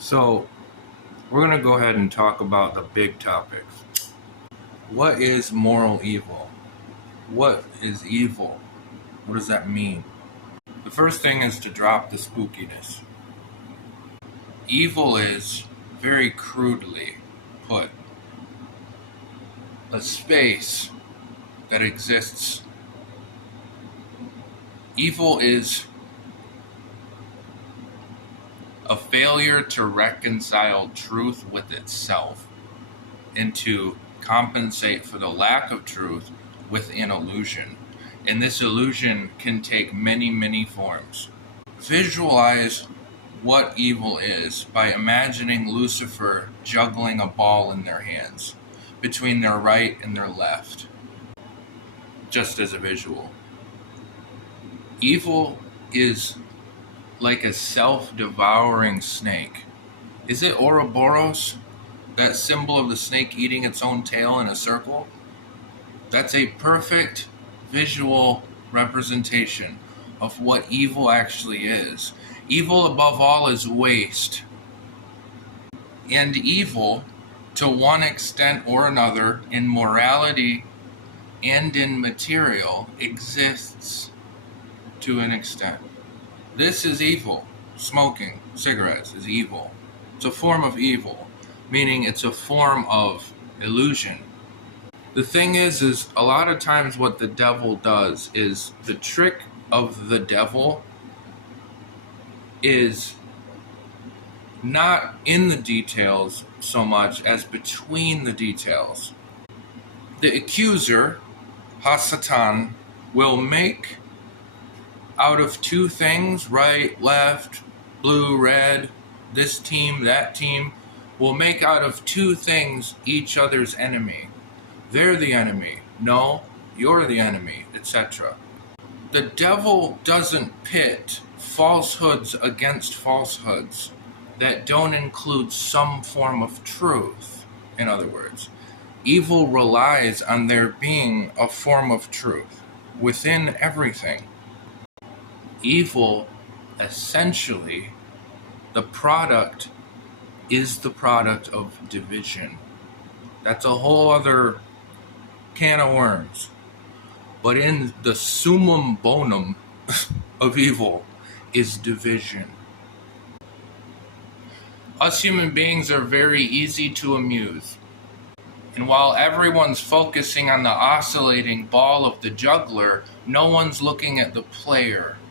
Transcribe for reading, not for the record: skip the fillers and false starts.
So, we're going to go ahead and talk about the big topics. What is moral evil? What is evil? What does that mean? The first thing is to drop the spookiness. Evil is, very crudely put, a space that exists. Evil is a failure to reconcile truth with itself and to compensate for the lack of truth with an illusion. And this illusion can take many, many forms. Visualize what evil is by imagining Lucifer juggling a ball in their hands between their right and their left, just as a visual. Evil is like a self-devouring snake. Is it Ouroboros, that symbol of the snake eating its own tail in a circle? That's a perfect visual representation of what evil actually is. Evil above all is waste. And evil, to one extent or another, in morality and in material, exists to an extent. This is evil. Smoking cigarettes is evil. It's a form of evil, meaning it's a form of illusion. The thing is a lot of times what the devil does is, the trick of the devil is not in the details so much as between the details. The accuser, Hasatan, will make out of two things, right, left, blue, red, this team, that team, will make out of two things each other's enemy. They're the enemy. No, you're the enemy, etc. The devil doesn't pit falsehoods against falsehoods that don't include some form of truth. In other words, evil relies on there being a form of truth within everything. Evil, essentially, the product is the product of division. That's a whole other can of worms. But in the summum bonum of evil is division. Us human beings are very easy to amuse. And while everyone's focusing on the oscillating ball of the juggler, no one's looking at the player.